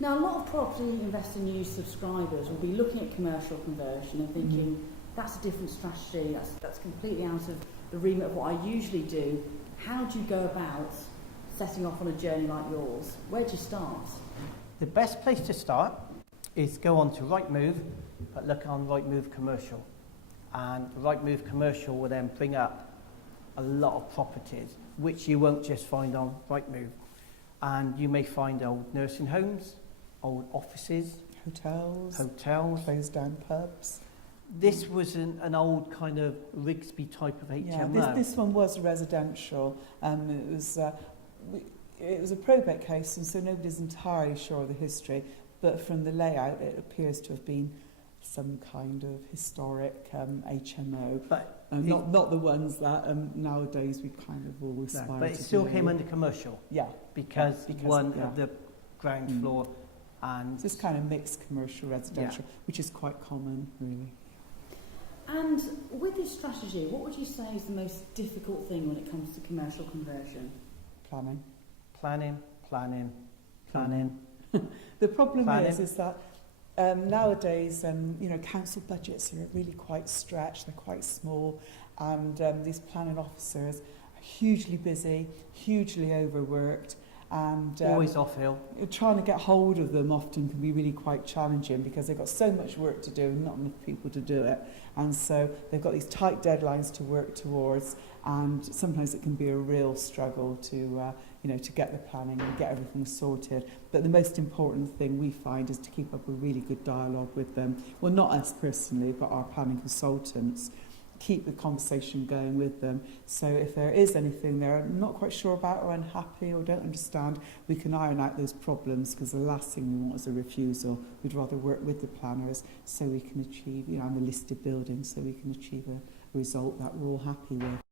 Now, a lot of property investor news subscribers will be looking at commercial conversion and thinking, that's a different strategy, that's completely out of the remit of what I usually do. How do you go about setting off on a journey like yours? Where do you start? The best place to start is go on to Rightmove, but look on Rightmove Commercial. And Rightmove Commercial will then bring up a lot of properties, which you won't just find on Rightmove. And you may find old nursing homes, old offices, hotels, closed down pubs. This was an old kind of Rigsby type of HMO. Yeah, this one was residential. It was a probate case, and so nobody's entirely sure of the history. But from the layout, it appears to have been some kind of historic HMO. But not the ones that nowadays we kind of all aspire to. But it still came under commercial. Yeah, because of the ground floor. And so it's kind of mixed commercial residential, which is quite common, really. And with this strategy, what would you say is the most difficult thing when it comes to commercial conversion? Planning. The problem is that nowadays, council budgets are really quite stretched, they're quite small, and these planning officers are hugely busy, hugely overworked, and always off hill. Trying to get hold of them often can be really quite challenging because they've got so much work to do and not enough people to do it, and so they've got these tight deadlines to work towards, and sometimes it can be a real struggle to get the planning and get everything sorted. But the most important thing we find is to keep up a really good dialogue with them. Well, not us personally, but our planning consultants. Keep the conversation going with them. So if there is anything they're not quite sure about or unhappy or don't understand, we can iron out those problems, because the last thing we want is a refusal. We'd rather work with the planners so we can achieve, and the listed buildings, so we can achieve a result that we're all happy with.